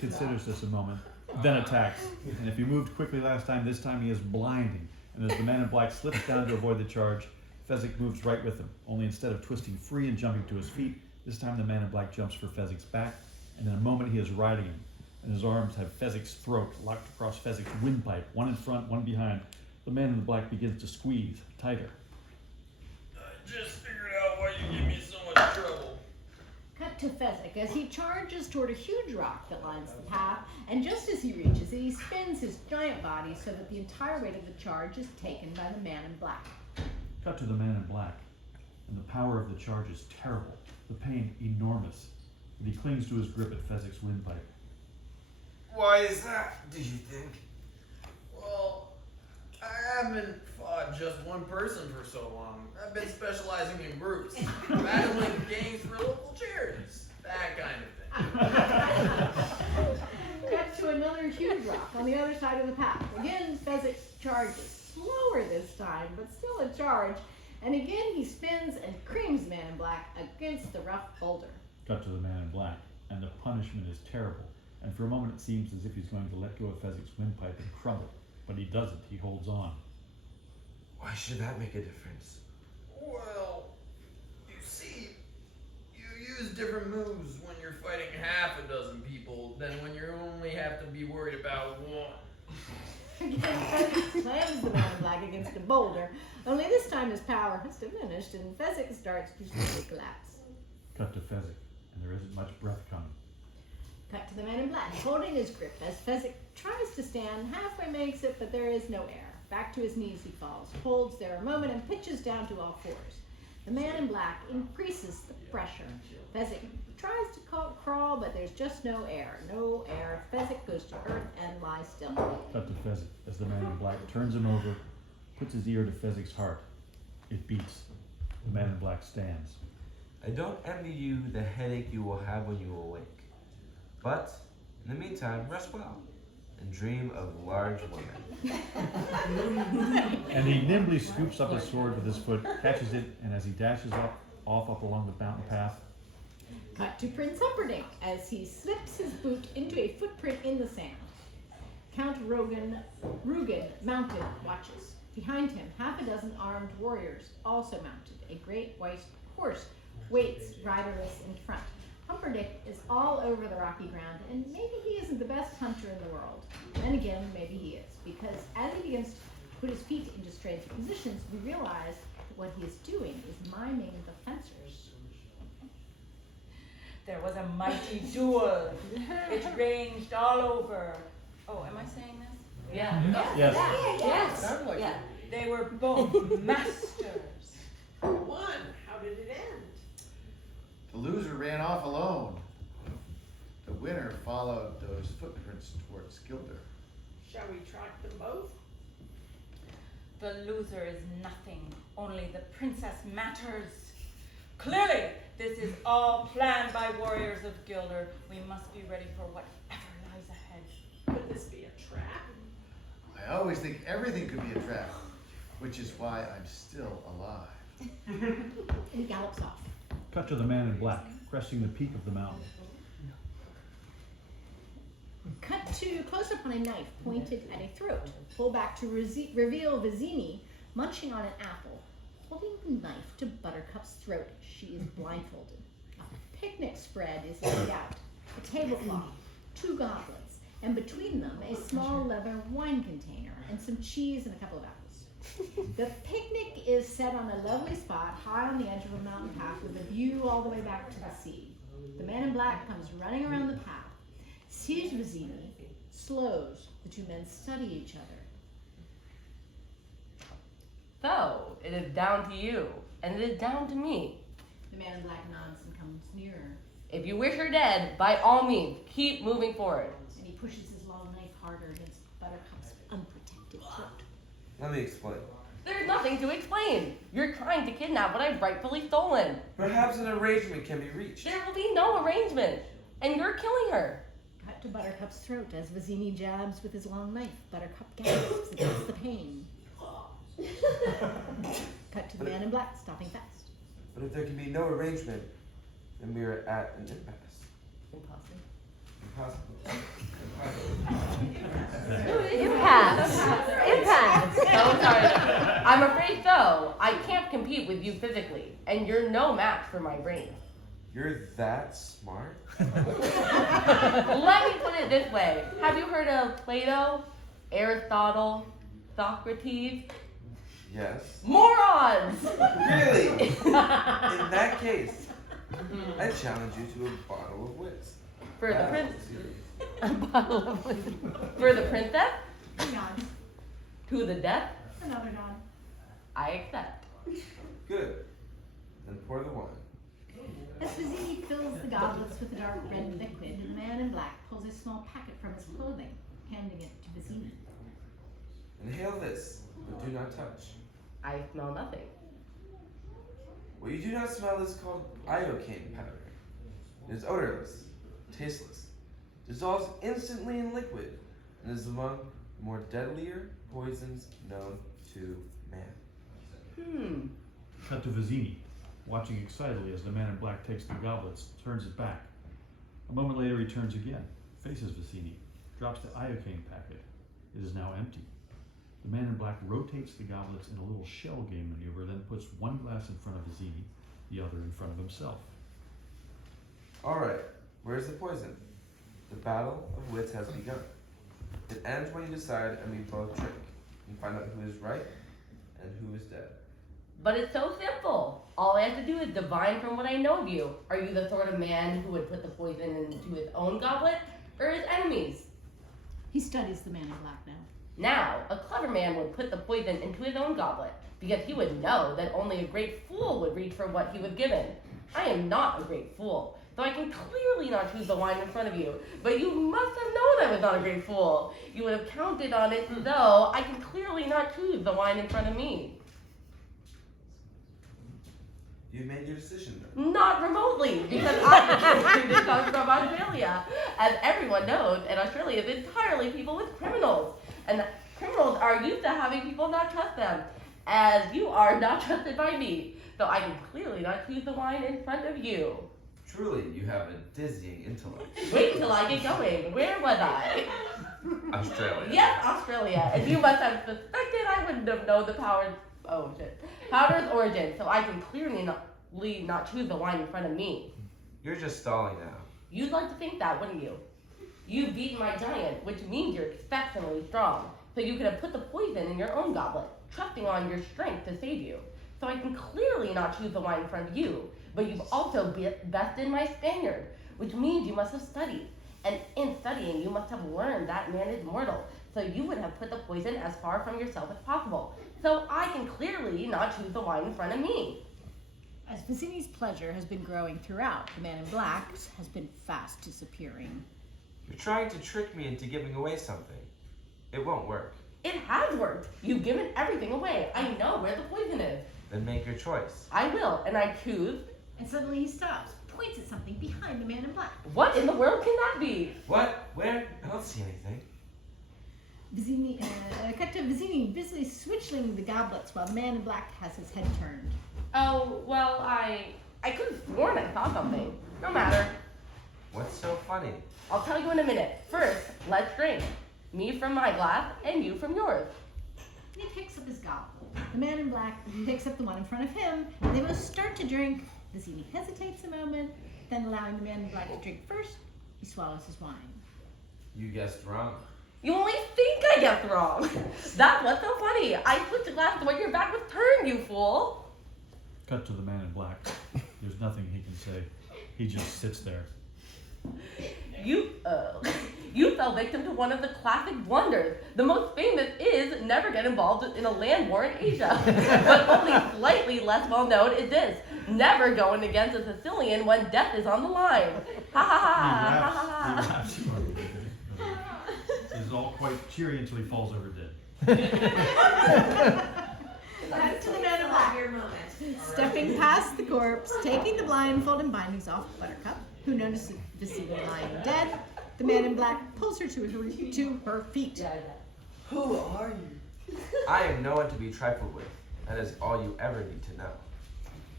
considers this a moment, then attacks. And if he moved quickly last time, this time he is blinding. And as the man in black slips down to avoid the charge, Fezzik moves right with him. Only instead of twisting free and jumping to his feet, this time the man in black jumps for Fezzik's back, and in a moment he is riding him. And his arms have Fezzik's throat locked across Fezzik's windpipe, one in front, one behind. The man in the black begins to squeeze tighter. I just figured out why you give me so much trouble. Cut to Fezzik as he charges toward a huge rock that lines the path, and just as he reaches it, he spins his giant body so that the entire weight of the charge is taken by the man in black. Cut to the man in black, and the power of the charge is terrible, the pain enormous, but he clings to his grip at Fezzik's windpipe. Why is that, do you think? Well, I haven't fought just one person for so long. I've been specializing in groups, battling gangs for local charities, that kind of thing. Cut to another huge rock on the other side of the path. Again, Fezzik charges, slower this time, but still a charge. And again he spins and creams the man in black against the rough boulder. Cut to the man in black, and the punishment is terrible. And for a moment it seems as if he's going to let go of Fezzik's windpipe and crumble. But he doesn't, he holds on. Why should that make a difference? Well, you see, you use different moves when you're fighting half a dozen people than when you only have to be worried about one. Again, Fezzik slams the man in black against a boulder, only this time his power has diminished and Fezzik starts to slowly collapse. Cut to Fezzik, and there isn't much breath coming. Cut to the man in black, holding his grip as Fezzik tries to stand, halfway makes it, but there is no air. Back to his knees he falls, holds there a moment, and pitches down to all fours. The man in black increases the pressure. Fezzik tries to crawl, but there's just no air. No air. Fezzik goes to earth and lies still. Cut to Fezzik, as the man in black turns him over, puts his ear to Fezzik's heart. It beats. The man in black stands. I don't envy you the headache you will have when you awake. But, in the meantime, rest well, and dream of large women. And he nimbly scoops up his sword with his foot, catches it, and as he dashes off up along the mountain path. Cut to Prince Humperdinck as he slips his boot into a footprint in the sand. Count Rugen, mounted, watches. Behind him, half a dozen armed warriors, also mounted. A great white horse waits riderless in front. Humperdinck is all over the rocky ground, and maybe he isn't the best hunter in the world. Then again, maybe he is, because as he begins to put his feet into strange positions, we realize that what he is doing is miming the fencers. There was a mighty duel. It ranged all over. Oh, am I saying this? Yeah. Yes. Yes. Sounded like Yeah. They were both masters. Who won? How did it end? The loser ran off alone. The winner followed those footprints towards Gilder. Shall we track them both? The loser is nothing. Only the princess matters. Clearly, this is all planned by warriors of Gilder. We must be ready for whatever lies ahead. Could this be a trap? I always think everything could be a trap, which is why I'm still alive. And he gallops off. Cut to the man in black, cresting the peak of the mountain. Cut to close up on a knife pointed at a throat. Pull back to reveal Vizzini munching on an apple, holding the knife to Buttercup's throat. She is blindfolded. A picnic spread is laid out, a tablecloth, 2 goblets, and between them a small leather wine container and some cheese and a couple of apples. The picnic is set on a lovely spot high on the edge of a mountain path with a view all the way back to the sea. The man in black comes running around the path, sees Vizzini, slows. The 2 men study each other. So, it is down to you, and it is down to me. The man in black nods and comes nearer, If you wish her dead, by all means, keep moving forward. and he pushes his long knife harder against Buttercup's unprotected throat. Let me explain. There's nothing to explain. You're trying to kidnap what I've rightfully stolen. Perhaps an arrangement can be reached. There will be no arrangement, and you're killing her. Cut to Buttercup's throat as Vizzini jabs with his long knife. Buttercup gasps against the pain. Cut to the man in black, stopping fast. But if there can be no arrangement, then we are at an impasse. Impossible. Impact. Impact. Oh, sorry. I'm afraid so. I can't compete with you physically, and you're no match for my brain. You're that smart? Let me put it this way. Have you heard of Plato, Aristotle, Socrates? Yes. Morons! Really? In that case, I challenge you to a bottle of wits. For the That prince. is serious. A bottle of whiskey. For the princess? He nods. To the death? Another nod. I accept. Good. Then pour the wine. As Vizzini fills the goblets with the dark red liquid, the man in black pulls a small packet from his clothing, handing it to Vizzini. Inhale this, but do not touch. I smell nothing. What you do not smell is called iocane powder. It is odorless, tasteless, dissolves instantly in liquid, and is among the more deadlier poisons known to man. Cut to Vizzini, watching excitedly as the man in black takes the goblets, turns his back. A moment later he turns again, faces Vizzini, drops the iocane packet. It is now empty. The man in black rotates the goblets in a little shell game maneuver, then puts one glass in front of Vizzini, the other in front of himself. Alright, where's the poison? The battle of wits has begun. It ends when you decide and we both drink, and find out who is right and who is dead. But it's so simple. All I have to do is divine from what I know of you. Are you the sort of man who would put the poison into his own goblet or his enemies? He studies the man in black now. Now, a clever man would put the poison into his own goblet because he would know that only a great fool would reach for what he was given. I am not a great fool, so I can clearly not choose the wine in front of you. But you must have known I was not a great fool. You would have counted on it, though I can clearly not choose the wine in front of me. You've made your decision then. Not remotely, because I student comes from Australia. As everyone knows, and Australia is entirely people with criminals. And criminals are used to having people not trust them, as you are not trusted by me. So I can clearly not choose the wine in front of you. Truly, you have a dizzying intellect. Wait till I get going. Where was I? Australia. Yes, Australia. And you must have suspected I wouldn't have known the powder's origin, so I can clearly not choose the wine in front of me. You're just stalling now. You'd like to think that, wouldn't you? You've beaten my giant, which means you're exceptionally strong. So you could have put the poison in your own goblet, trusting on your strength to save you. So I can clearly not choose the wine in front of you. But you've also bested my Spaniard, which means you must have studied. And in studying, you must have learned that man is mortal. So you would have put the poison as far from yourself as possible. So I can clearly not choose the wine in front of me. As Vizzini's pleasure has been growing throughout, the man in black has been fast disappearing. You're trying to trick me into giving away something. It won't work. It has worked. You've given everything away. I know where the poison is. Then make your choice. I will, and I choose. And suddenly he stops, points at something behind the man in black. What in the world can that be? What? Where? I don't see anything. Vizzini, cut to Vizzini busily switching the goblets while the man in black has his head turned. Oh, well, I could have sworn I saw something. No matter. What's so funny? I'll tell you in a minute. First, let's drink. Me from my glass, and you from yours. He picks up his goblet. The man in black picks up the one in front of him, and they both start to drink. Vizzini hesitates a moment, then allowing the man in black to drink first, he swallows his wine. You guessed wrong. You only think I guessed wrong. That's what's so funny. I switched the glass when your back was turned, you fool. Cut to the man in black. There's nothing he can say. He just sits there. You fell victim to one of the classic blunders. The most famous is never get involved in a land war in Asia. But only slightly less well known is this: never going against a Sicilian when death is on the line. Ha ha ha ha ha ha. It is all quite cheery until he falls over dead. That's to the man in black. Stepping past the corpse, taking the blindfold and bindings off Buttercup, who notices Vizzini lying dead. The man in black pulls her to her feet. Who are you? I am no one to be trifled with. That is all you ever need to know.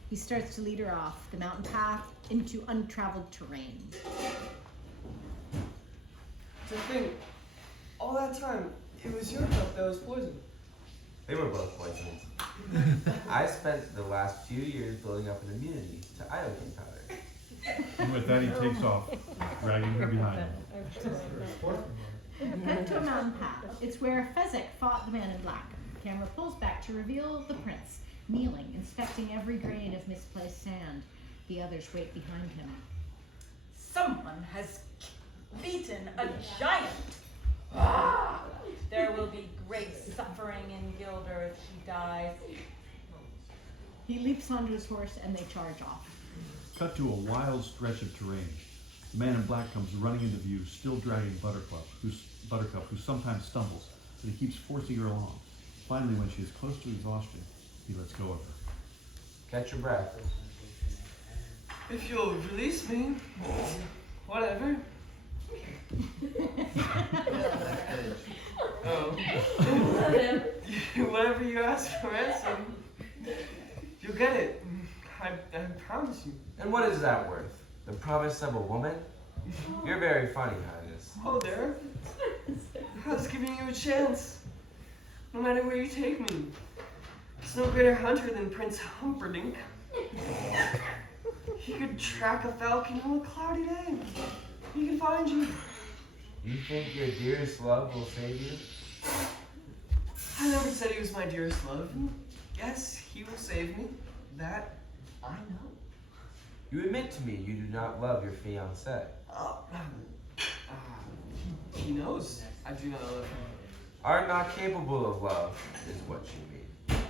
He starts to lead her off the mountain path into untraveled terrain. To think, all that time, it was your cup that was poisoned. They were both poisoned. I spent the last few years building up an immunity to iocane powder. And with that, he takes off, dragging her behind him. Cut to a mountain path. It's where Fezzik fought the man in black. The camera pulls back to reveal the prince, kneeling, inspecting every grain of misplaced sand. The others wait behind him. Someone has beaten a giant. Ah! There will be great suffering in Gilder if she dies. He leaps onto his horse and they charge off. Cut to a wild stretch of terrain. The man in black comes running into view, still dragging Buttercup, who sometimes stumbles, but he keeps forcing her along. Finally, when she is close to exhaustion, he lets go of her. Catch your breath. If you'll release me, whatever. Oh. Whatever you ask for ransom, you'll get it. I promise you. And what is that worth? The promise of a woman? You're very funny, Highness. Oh, there. I was giving you a chance. No matter where you take me. There's no greater hunter than Prince Humperdinck. He could track a falcon on a cloudy day. He can find you. You think your dearest love will save you? I never said he was my dearest love. Yes, he will save me. That I know. You admit to me you do not love your fiancé. He knows I do not love him. Are not capable of love, is what you mean.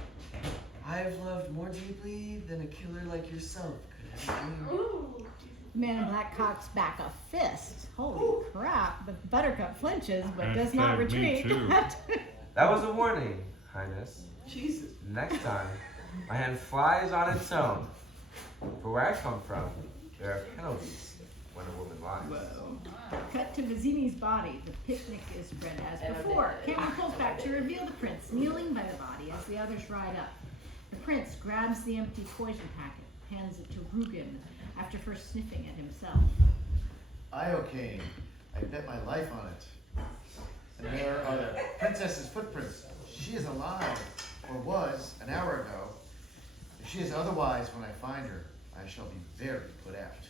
I have loved more deeply than a killer like yourself could ever do. The man in black cocks back a fist. Holy crap. The Buttercup flinches but does not Hashtag me retreat. too. That was a warning, Highness. Jesus. Next time, my hand flies on its own. For where I come from, there are penalties when a woman lies. Cut to Vizzini's body. The picnic is spread as before. Camera pulls back to reveal the prince kneeling by the body as the others ride up. The prince grabs the empty poison packet, hands it to Rugen after first sniffing it himself. Iocane. I bet my life on it. And there are the princess's footprints. She is alive, or was, an hour ago. If she is otherwise when I find her, I shall be very put out.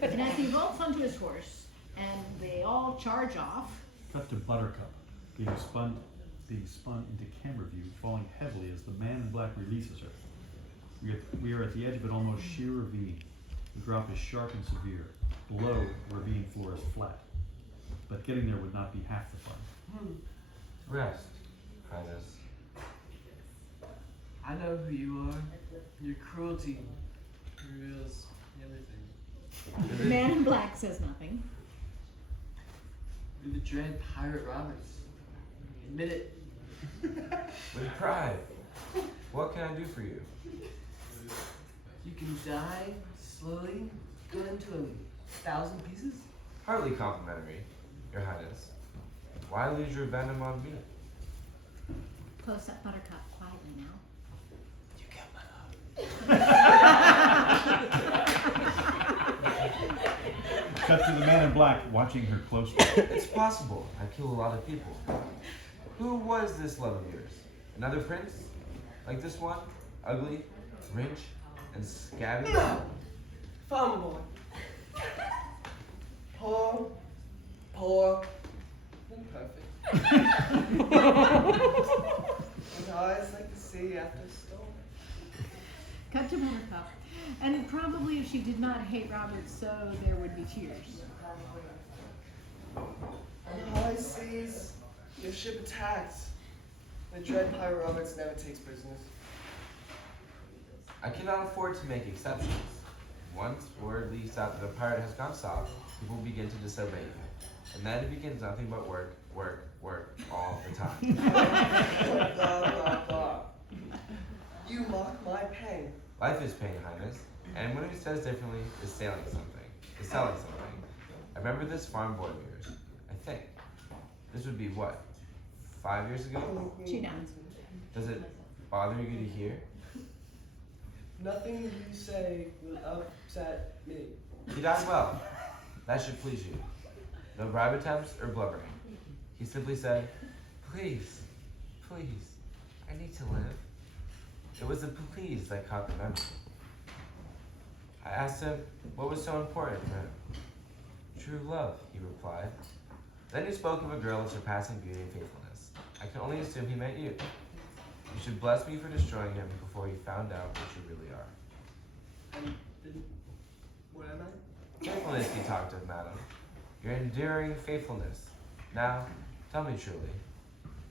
And as he vaults onto his horse, and they all charge off. Cut to Buttercup, being spun into camera view, falling heavily as the man in black releases her. We are at the edge of an almost sheer ravine. The drop is sharp and severe. Below, the ravine floor is flat. But getting there would not be half the fun. Rest, Highness. I know who you are. Your cruelty reveals everything. The man in black says nothing. You're the dread pirate Roberts. Admit it. With pride. What can I do for you? You can die slowly, cut into 1,000 pieces. Hardly complimentary, Your Highness. Why lose your venom on me? Close up Buttercup quietly now. You get my love. Cut to the man in black, watching her closely. It's possible. I kill a lot of people. Who was this love of yours? Another prince? Like this one? Ugly, rich, and scabby? Farmer boy. Poor, and perfect. With eyes like the sea after a storm. Cut to Buttercup. And probably if she did not hate Robert so, there would be tears. On the high seas, your ship attacks. The dread pirate Roberts never takes prisoners. I cannot afford to make exceptions. Once word leaks out that a pirate has gone south, people begin to disobey you. And then it begins nothing but work, work, work all the time. You mock my pain. Life is pain, Highness. And when he says differently, is selling something. I remember this farm boy of yours. I think. This would be what? 5 years ago? She nods. Does it bother you to hear? Nothing you say will upset me. He died well. That should please you. No bribe attempts or blubbering. He simply said, "Please, please, I need to live." It was the please that caught the memory. I asked him what was so important for him. "True love," he replied. Then he spoke of a girl of surpassing beauty and faithfulness. I can only assume he meant you. You should bless me for destroying him before he found out what you really are. And what am I? Faithfulness he talked of, madam. Your enduring faithfulness. Now, tell me truly,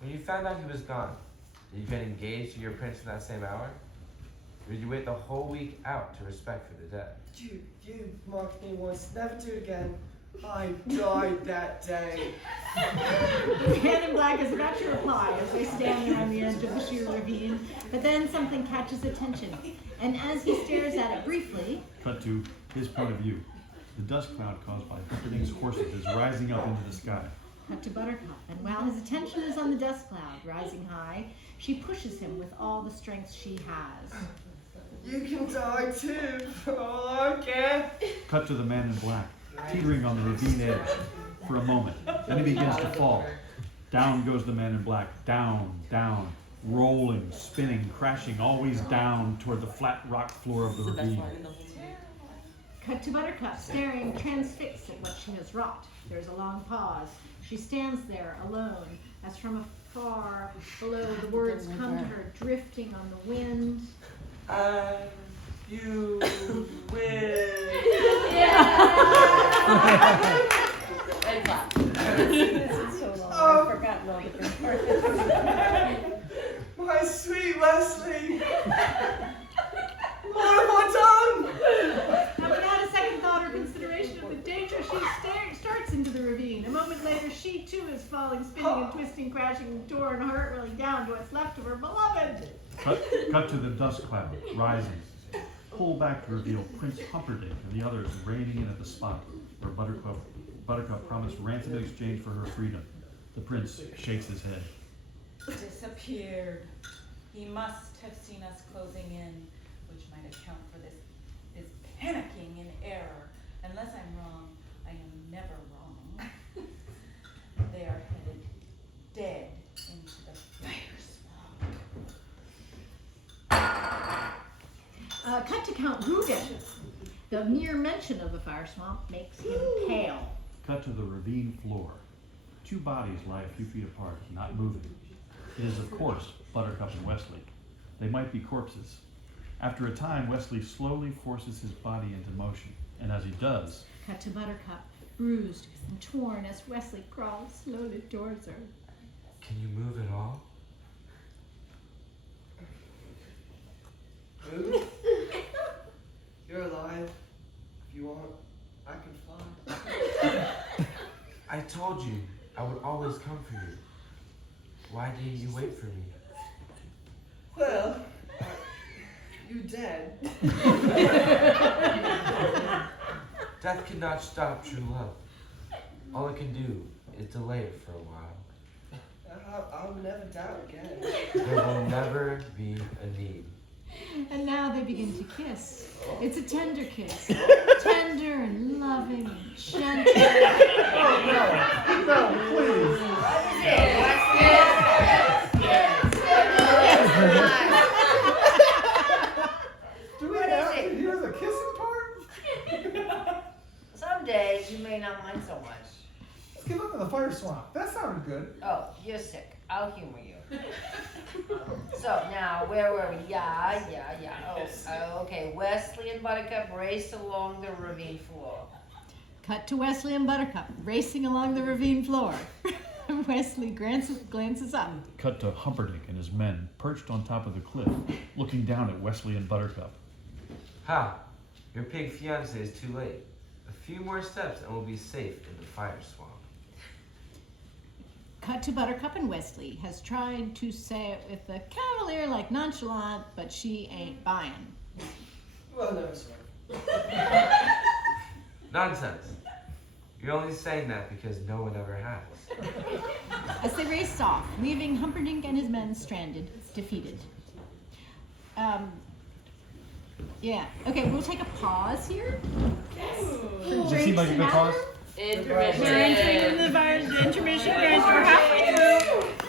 when you found out he was gone, did you get engaged to your prince in that same hour? Or did you wait the whole week out to respect for the dead? Dude, you mocked me once, never do it again. I died that day. The man in black is about to reply as they stand there on the edge of the sheer ravine, but then something catches attention, and as he stares at it briefly, Cut to his point of view. The dust cloud caused by Humperdinck's horses is rising up into the sky. cut to Buttercup, and while his attention is on the dust cloud rising high, she pushes him with all the strength she has. You can die too, for all I care. Cut to the man in black, teetering on the ravine edge for a moment. Then he begins to fall. Down goes the man in black, down, down, rolling, spinning, crashing, always down toward the flat rock floor of the ravine. Cut to Buttercup, staring transfixed at what she has wrought. There's a long pause. She stands there alone, as from afar below the words come to her, drifting on the wind. You win. This is so long. I've forgotten all the good parts. My sweet Wesley! What have I done? Now, without a second thought or consideration of the danger, she starts into the ravine. A moment later, she too is falling, spinning and twisting, crashing, door and heart rolling down to what's left of her beloved. Cut to the dust cloud, rising. Pull back to reveal Prince Humperdinck and the others reining in at the spot where Buttercup promised ransom in exchange for her freedom. The prince shakes his head. Disappeared. He must have seen us closing in, which might account for this panicking in error. Unless I'm wrong, I am never wrong. They are headed dead into the fire swamp. Cut to Count Rugen. The mere mention of the fire swamp makes him pale. Cut to the ravine floor. Two bodies lie a few feet apart, not moving. It is, of course, Buttercup and Wesley. They might be corpses. After a time, Wesley slowly forces his body into motion, and as he does, Cut to Buttercup, bruised and torn as Wesley crawls slowly towards her. Can you move at all? Move? You're alive. If you want, I can fly. I told you I would always come for you. Why didn't you wait for me? Well, you dead. Death cannot stop true love. All it can do is delay it for a while. I'll never doubt again. There will never be a need. And now they begin to kiss. It's a tender kiss. Tender and loving and gentle. Oh, no, please. Do we have to hear the kissing part? Some days you may not mind so much. Let's get into the fire swamp. That sounded good. Oh, you're sick. I'll humor you. So now, where were we? Yeah. Oh, okay. Wesley and Buttercup race along the ravine floor. Cut to Wesley and Buttercup racing along the ravine floor. Wesley glances up. cut to Humperdinck and his men perched on top of the cliff, looking down at Wesley and Buttercup. Ha! Your pig fiancé is too late. A few more steps and we'll be safe in the fire swamp. Cut to Buttercup, and Wesley has tried to say it with a cavalier-like nonchalant, but she ain't buying. Well, no, sorry. Nonsense. You're only saying that because no one ever has. As they race off, leaving Humperdinck and his men stranded, defeated. Yeah. Okay, we'll take a pause here. Does it seem like a good pause? Intermission. We're entering the intermission. We're halfway through.